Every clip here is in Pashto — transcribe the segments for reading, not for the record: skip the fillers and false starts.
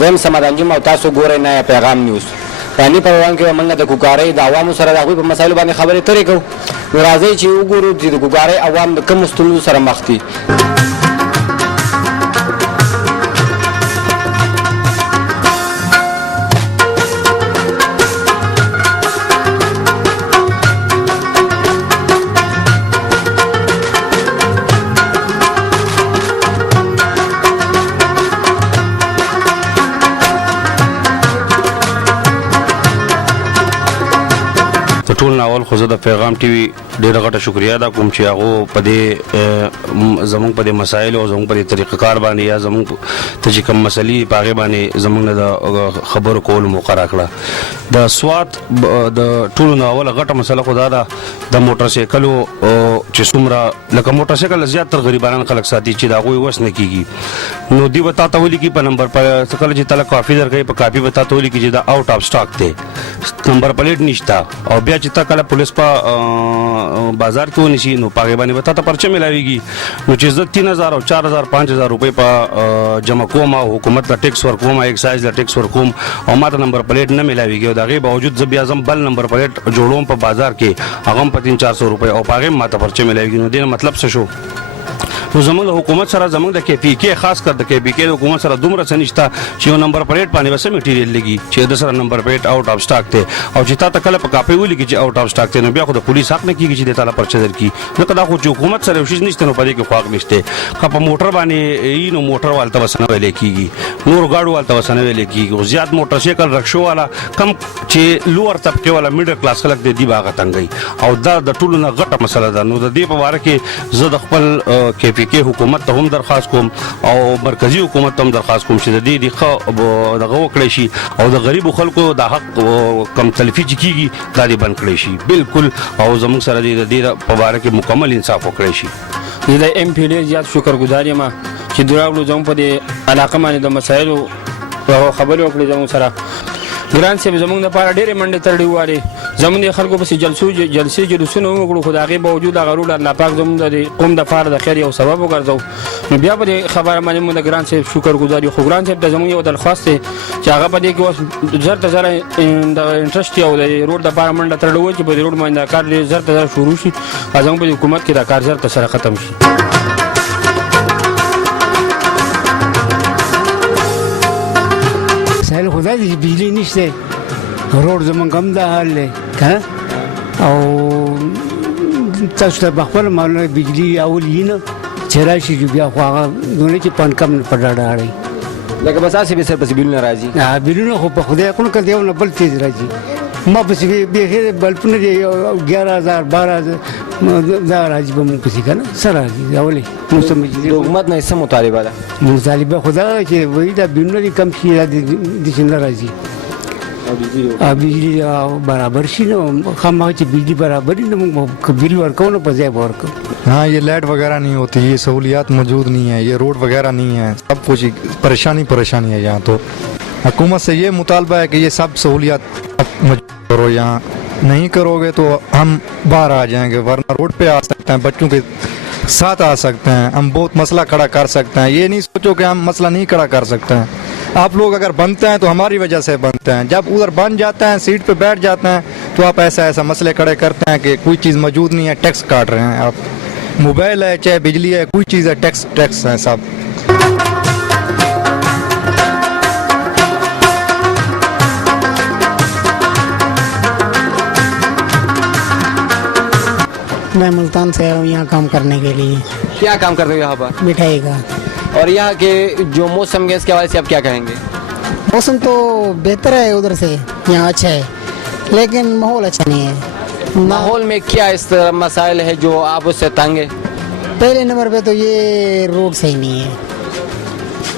زم سمادانجم او تاسو ګورئ نه پیغام نیوز پانی پروان کې موږ د کوکارۍ د عوامو سره د هغوی په مسایلو باندې خبرې اترې کوو. نو راځئ چې وګورو چې د کوکارۍ عوام د کومو ستونزو سره مخ دي. ټول ناول خو زه د پیغام ټي وي ډېره غټه شکریا ادا کوم چې هغه په دې زموږ په دې مسایل او زموږ په دې طریقه کار باندې یا زموږ ته چې کوم مسلې په هغې باندې زموږ نه د خبرو کولو موقع راکړه. د سوات د ټولو نه اوله غټه مسله خو دا ده د موټر سایکلو چې څومره لکه موټر سایکل زیاتره غریبانان خلک ساتي چې د هغوی وس نه کېږي. نو دوی به تا ته ولیکي په نمبر کله چې تله کاپي درکوي په کاپي به تا ته ولیکي چې دا آوټ آف سټاک دی، نمبر پلیټ نشته. او بیا چې تا کله پولیس په بازار کې ونیسي نو په هغې باندې به تا ته پرچه میلاویږي. نو چې زه 3000 او 4000 5000 روپۍ په جمع کوم او حکومت ته ټیکس ورکوم، ایکسایز له ټیکس ورکوم او ما ته نمبر پلیټ نه میلاویږي او د هغې باوجود زه بیا ځم بل نمبر پلیټ جوړوم په بازار کې هغه هم په 300-400 روپۍ او په هغې هم ما ته پرچه میلاویږي. نو دې نه مطلب څه شو؟ نو زموږ د حکومت سره زموږ د KPK خاص کر د KPK د حکومت سره دومره څه نشته چې یو نمبر پلیټ باندې به څه میټیریل لګي چې د سره نمبر پلیټ آوټ آف سټاک دی او چې تا ته کله په کاپۍ ولیکي چې آوټ آف سټاک دی نو بیا خو د پولیس حق نه کېږي چې دې تا له پرچه درکړي. ځکه دا خو چې حکومت سره یو شیز نشته نو په دې کې خو حق نشته. که په موټر باندې وي نو موټر والته به څه نه ویلی کېږي، نورو ګاډو والته به څه نه ویلی کېږي. خو زیات موټر سایکل رکشو والا کم چې لوور طبقې والا میډل کلاس خلک دی به هغه تنګوي او دا د ټولو نه غټه مسله ده. نو د دې په باره کې زه د خپل KPK حکومت ته هم درخواست کوم او مرکزی حکومت ته هم درخواست کوم چې د دې ښه دغه وکړی شي او د غریبو خلکو د حق کم تلفي چې کېږي دا دې بند کړی شي بالکل او زموږ سره د دې په باره کې مکمل انصاف وکړی شي. زه د MP ډېر زیات شکرګزار یم چې دوی راغلو زموږ په دې علاقه باندې د مسایلو خبرې وکړې زموږ سره. ګران صاحب زموږ دپاره ډېرې منډې ترړې ووالې، زموږ د خلکو پسې جلسې جلوسونه وکړو خو د هغې باوجود هغه روډ الله پاک زموږ د قوم دپاره د خیر یو سبب وګرځو. نو بیا په دې خبره باندې موږ د ګران صاحب شکرګزار یو. خو ګران صاحب ته زموږ یو درخواست دی چې هغه په دې کې اوس زر ته زره د انټرسټ او د روډ دپاره منډه ترړې وویل چې په دې روډ باندې دا کار زر ته زره شروع شي او زموږ په دې حکومت کې دا کار زر ته سره ختم شي. مسایل خو دا دي چې بجلي نشته، روډ زموږ هم دا حال دی که او تاسو ته بخپله معلومه بجلي اول وي نه چې راشي چې بیا خو هغه دونه چې پن کم نه په ډاډه اړوي. لکه بس هسې به سر پسې بیلونه راځي بیلونه خو په خدای کړو که د یو نه بل تیز راځي. ما پسې بیخي بلپونه دي 11000 12000 دا راځي به مونږ پسې که نه څه راځي دا ولې د حکومت نه څه مطالبه ده؟ مطالبه خو دا ده چې وایي دا بیلونه دې کم شي دا داسې نه راځي او بجلی برابر شي. نو خامخا چې بجلی برابر وي نو موږ بل ورکوو نو په ځای به ورکوو. हाँ, ये लाइट वगैरह नहीं होती, ये सहूलियात मौजूद नहीं है, ये रोड वगैरह नहीं है, सब कुछ परेशानी है यहाँ. तो हुकूमत से ये मुतालबा है कि ये सब सहूलियात मौजूद करो. यहाँ नहीं करोगे तो हम बाहर आ जाएंगे, वरना रोड पे आ सकते हैं, बच्चों के साथ आ सकते हैं, हम बहुत मसला खड़ा कर सकते हैं. ये नहीं सोचो कि हम मसला नहीं खड़ा कर सकते हैं. आप लोग अगर बनते हैं तो हमारी वजह से बनते हैं. जब उधर बन जाते हैं, सीट पे बैठ जाते हैं, तो आप ऐसा मसले खड़े करते हैं कि कोई चीज़ मौजूद नहीं है, टैक्स काट रहे हैं आप. मोबाइल है चाहे बिजली है, कोई चीज़ है, टैक्स है सब. मैं मुल्तान से आया हूँ यहाँ काम करने के लिए. क्या काम करते हो यहाँ पर? मिठाई का. और यहाँ के जो मौसम है इसके हवाले से आप क्या कहेंगे? मौसम तो बेहतर है उधर से, यहाँ अच्छा है, लेकिन माहौल अच्छा नहीं है. माहौल में क्या इस तरह मसाइल है जो आप उससे तंग है? पहले नंबर पे तो ये रोड सही नहीं है,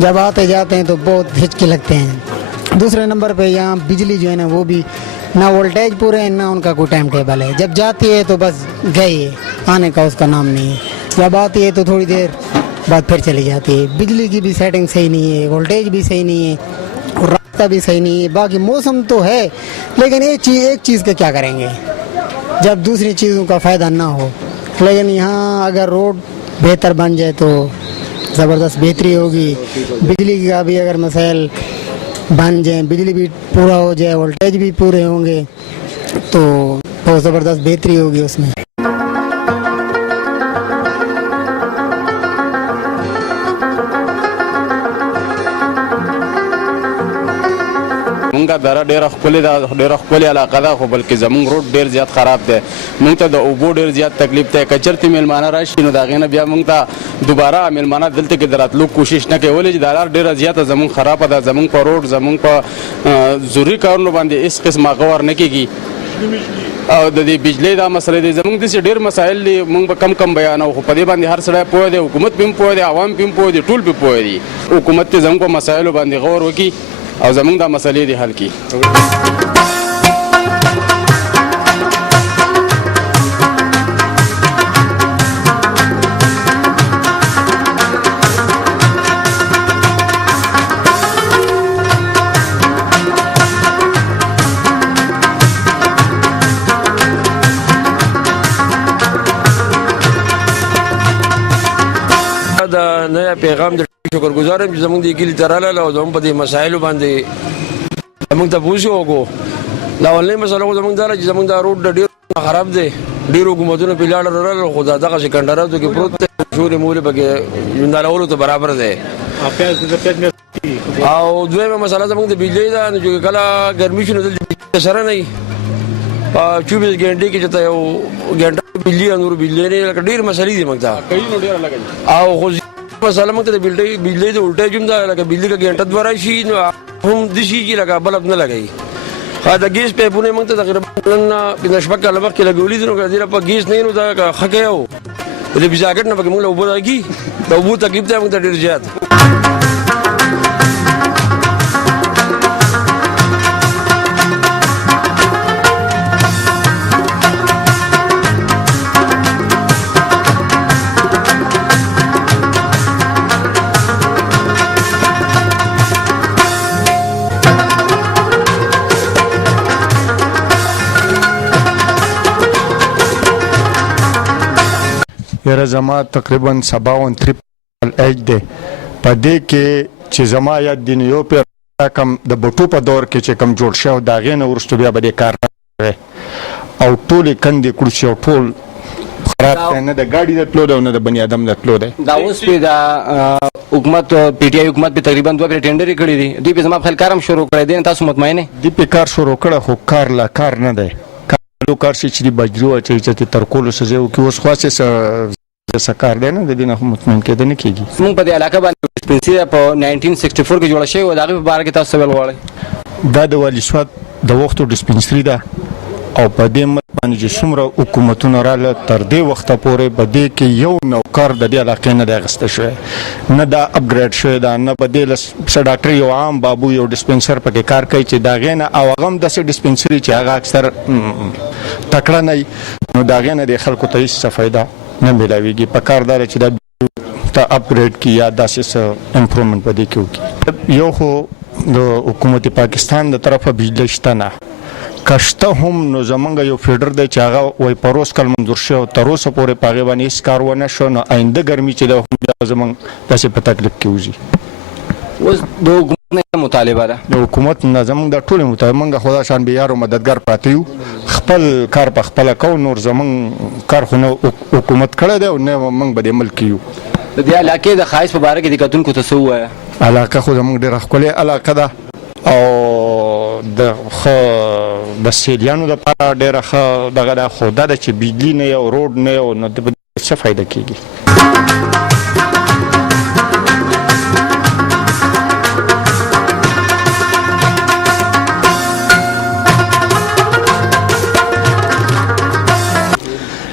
जब आते जाते हैं तो बहुत हिचके लगते हैं. दूसरे नंबर पे यहाँ बिजली जो है ना वो भी ना वोल्टेज पूरे है ना उनका कोई टाइम टेबल है. जब जाती है तो बस गई है, आने का उसका नाम नहीं है. जब आती है तो थोड़ी देर बाद फिर चली जाती है. बिजली की भी सेटिंग सही नहीं है, वोल्टेज भी सही नहीं है और रास्ता भी सही नहीं है. बाकी मौसम तो है, लेकिन एक चीज़ का क्या करेंगे जब दूसरी चीज़ों का फ़ायदा ना हो. लेकिन यहाँ अगर रोड बेहतर बन जाए तो ज़बरदस्त बेहतरी होगी. बिजली का भी अगर मसाइल बन जाए, बिजली भी पूरा हो जाए, वोल्टेज भी पूरे होंगे तो बहुत ज़बरदस्त बेहतरी होगी उसमें। مونږه دره ډیره ښکلې ده، ډیره ښکلې علاقه ده، خو بلکې زمونږ روډ ډیر زیات خراب دی. مونږ ته د اوبو ډیر زیات تکلیف دی. که چېرته میلمانه راشي نو د هغې نه بیا مونږ ته دوباره میلمانه دلته کې د راتلو کوشش نه کوي، ولې چې دا لار ډیره زیاته زمونږ خرابه ده. زمونږ په روډ، زمونږ په ضروري کارونو باندې هېڅ قسمه غور نه کېږي. او د دې بجلی دا مسله دی، زمونږ داسې ډېر مسایل دي، مونږ به کم بیانو، خو په دې باندې هر سړی پوه دی، حکومت پې هم پوه دی، عوام پې هم پوه دي، ټول پې پوه دي. حکومت ته زمونږ په مسایلو باندې غور وکړي او زمونږ دا مسلې دې حل کړي. دا نیا پیغام د شکرګزار یم چې زموږ د کلي ته راغلل او زموږ په دې مسایلو باندې زموږ تپوس یې وکړو. دا اولنۍ مسله خو زموږ دا ده چې زموږ دا روډ ډېر خراب دی، ډېر حکومتونه پرې لاړل راغلل، خو دا دغسې کنډراتو کې پروت دی، شورې مورې پکې ژوندالولو ته برابر دی. او دویمه مسله زموږ د بجلۍ ده، نو چې کله ګرمي شي نو دلته بجلۍ سره نه وي، په 24 ګنټې کې چې ته یو ګنټه بجلي او نور بجلۍ نه، لکه ډېر مسلې دي موږ ته. او خو مسله موږ ته د بجلۍ د وولټیج هم ده، لکه بجلي که ګنټه دوه راشي نو هم داسې کېږي لکه بلب نه لګوي. د ګیس پایپونه موږ ته تقریبا نن 15 کاله مخکې لګولي دي، نو که دې لپاره ګیس نه وي نو دا ښه کوي. او د بجاکټ نه پکې موږ له اوبو راځي، د اوبو تکلیف دی موږ ته ډېر زیات. یاره زما تقریبا 57 ایج دی، په دې کې چې زما یاد دی نو یو پیر کم د بوټو په دور کې چې کم جوړ شو د هغې نه وروسته بیا به دې کار نه کوي او ټولې کندې کړو چې ټول خراب دی، نه د ګاډي د تلو دی او نه د بني ادم د تلو دی. دا اوس پې د حکومت پی ټي آی حکومت پې تقریبا 2 پرې ټینډر یې کړي دي، دوی پې زما په خیال کار هم شروع کړی دی. تاسو مطمئن یې؟ دوی پې کار شروع کړی خو کار لا کار نه دی. کار شي چې د بجري واچوي چې تر کولو څه ځای وکړي، اوس خاصې څه کار دی نه، د دې نه خو مطمئن کېدی نه کېږي. زموږ په دې علاقه باندې ډسپنسري په 1964 کې جوړه شوې وه، د هغې په باره کې تاسو څه ویل غواړئ؟ دا د والي سوات د وختو ډسپنسري ده او په دې ملک باندې چې څومره حکومتونه راغله تر دې وخته پورې په دې کې یو نوکر د دې علاقې نه دی اخیسته شوی، نه دا اپګریډ شوی ده، نه په دې څه ډاکټر یو عام بابو یو ډسپنسر پکې کار کوي چې د هغې نه، او هغه هم داسې ډسپنسري چې هغه اکثر تکړه نه وي، نو د هغې نه د خلکو ته هېڅ څه فایده نه میلاویږي. په کار دا چې دا ته اپګریډ کړي یا داسې څه امپرومنټ په دې کې وکړي. یو خو د حکومت پاکستان د طرفه بجلی شته نه، که شته هم نو زمونږ یو فیډر دی چې هغه وایي پروس کال منظور شوی او تر اوسه پورې په هغې باندې هېڅ کار ونه شو، نو آینده ګرمي چې ده هم بیا زمونږ داسې په تکلیف کې وځي. اوس د حکومت نه مطالبه ده، د حکومت نه زمونږ دا ټولې مطالبه، موږ خو دا شان بېیار او مددګار پراته یو، خپل کار په خپله کوو، نور زمونږ کار خو نه حکومت کړی دی او نه موږ به دې ملک یو. د دې علاقې د ښایست په باره کې د کتونکو ته څه ووایه؟ علاقه خو زمونږ ډېره ښکلې علاقه ده او د سیلیانو دپاره ډېره ښه دغه ده، خو دا ده چې بجلي نه یو روډ نه یو نو د څه فایده کېږي.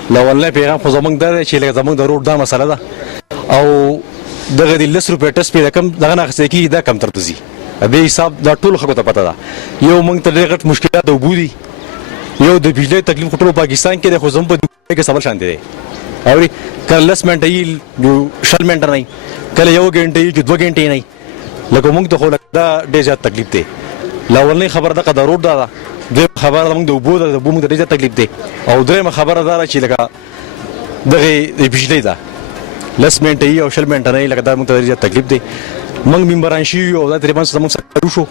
لولنی پیغام خو زمونږ دا دی چې لکه زمونږ د روډ دا مسله ده او دغه د 10 روپۍ ټسټ پې د کم دغه نه اخیستل کېږي، دا کم تر ته ځي. دې حساب دا ټولو خلکو ته پته ده. یو موږ ته ډېر غټ مشکلات د اوبو دي، یو د بجلۍ تکلیف خو ټول پاکستان کې دی، خو زموږ په دبۍ کې سبل شانتې دی. اورې کله 10 منټه یي 20 منټه نه وي، کله 1 ګنټه یي 2 ګنټې نه وي، لکه موږ ته خو دا ډېر زیات تکلیف دی. لولنۍ خبره دغه د روډ دا ده، دویمه خبره زموږ د اوبو ده، د اوبو موږ ته ډېر زیات تکلیف دی. او درېیمه خبره دا ده چې لکه دغې د بجلۍ ده 10 منټه یي او 20 منټه نه وي، لکه دا موږ ته ډېر زیات تکلیف دی. موږ ممبران شي او دا تقریبا زموږ سره شو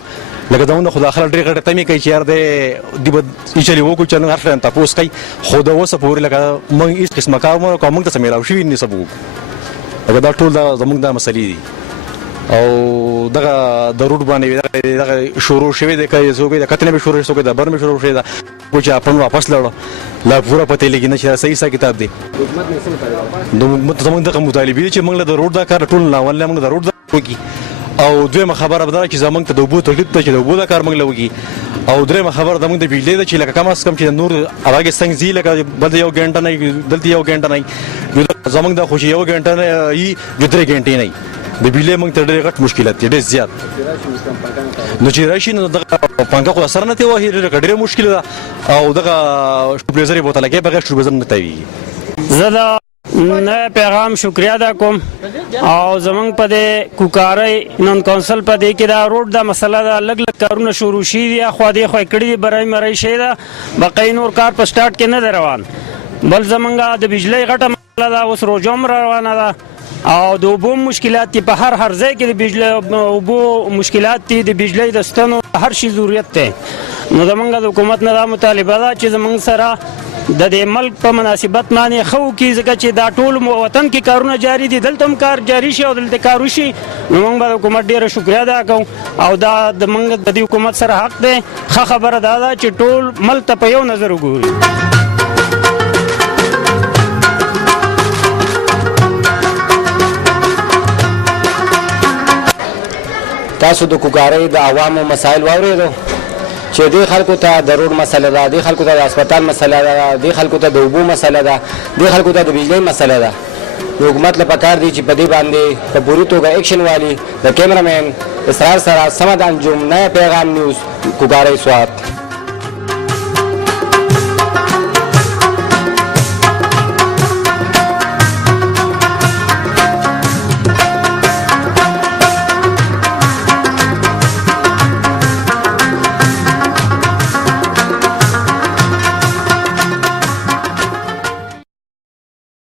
لکه داونه خو داخله ډېر غټه تمې کوي چې یار دې دی چلی وکړو چې هر څه تاسو کوي خو دا وسه پورې لکه موږ هیڅ قسمه کار مو کوم ته سمېلاو شي نه سبو لکه دا ټول دا زموږ د مسلې دي او دغه د روډ باندې دغه شروع شوی د کوي زوګي د کتنې به شروع شوی د بر به شروع شوی دا کوچ خپل واپس لړ لا پورا پته لګی نه چې صحیح حساب کتاب دی حکومت زموږ دغه مطالبه چې موږ د روډ دا کار ټول نه ولې موږ د روډ کوي او دویمه خبره بدره چې زمونږ ته د اوبو تکلیف ته چې د اوبو دا کار موږ لوګي او درېمه خبره زمونږ د بجلی ده چې لکه کم از کم چې نور هغه څنګه زی لکه بل یو غنټه نه دلته یو غنټه نه زمونږ د خوشي یو غنټه نه یي د 3 غنټې نه د بجلی موږ ته ډېر غټ مشکلات دي ډېر زیات نو چې راشي نو دغه پنګه خو اثر نه دی وایي ډېر مشکل ده او دغه شوبلیزري بوتل کې بغیر شوبلیزر نه تاوي زه نه پیغام شکریا ادا کوم او زمونږ په دې کوکارۍ نن کونسل په دې کې دا روډ دا مسله دا لګ لګ کارونه شروع شي دي خو دې خو کړي برای مرای شي دا بقای نور کار په سٹارټ کې نه روان بل زمونږه د بجلی غټه مسله دا اوس روزوم روانه ده او د اوبو مشکلات په هر ځای کې د بجلی اوبو مشکلات دي د بجلی د ستنو هر شي ضرورت دی نو زمونږ د حکومت نه دا مطالبه ده چې زمونږ سره د دې ملک په مناسبت باندې خو کې ځکه چې دا ټول وطن کې کارونه جاری دي دلته هم کار جاری شي او دلته کار وشي نو موږ به حکومت ډیره شکریا ادا کوو او دا د موږ د دې حکومت سره حق دی ښه خبره ده چې ټول ملک ته په یو نظر وګوري تاسو د کوکارۍ د عوامو مسایل واورېدو چې دې خلکو ته د روډ مسله ده دې خلکو ته د هسپتال مسله ده دې خلکو ته د اوبو مسله ده دې خلکو ته د بجلی مسله ده د حکومت له پکار دی چې په دې باندې په پوری توګه ایکشن والی د کیمرامین اسرار سره سمد انجم نیا پیغام نیوز کوکارۍ سوات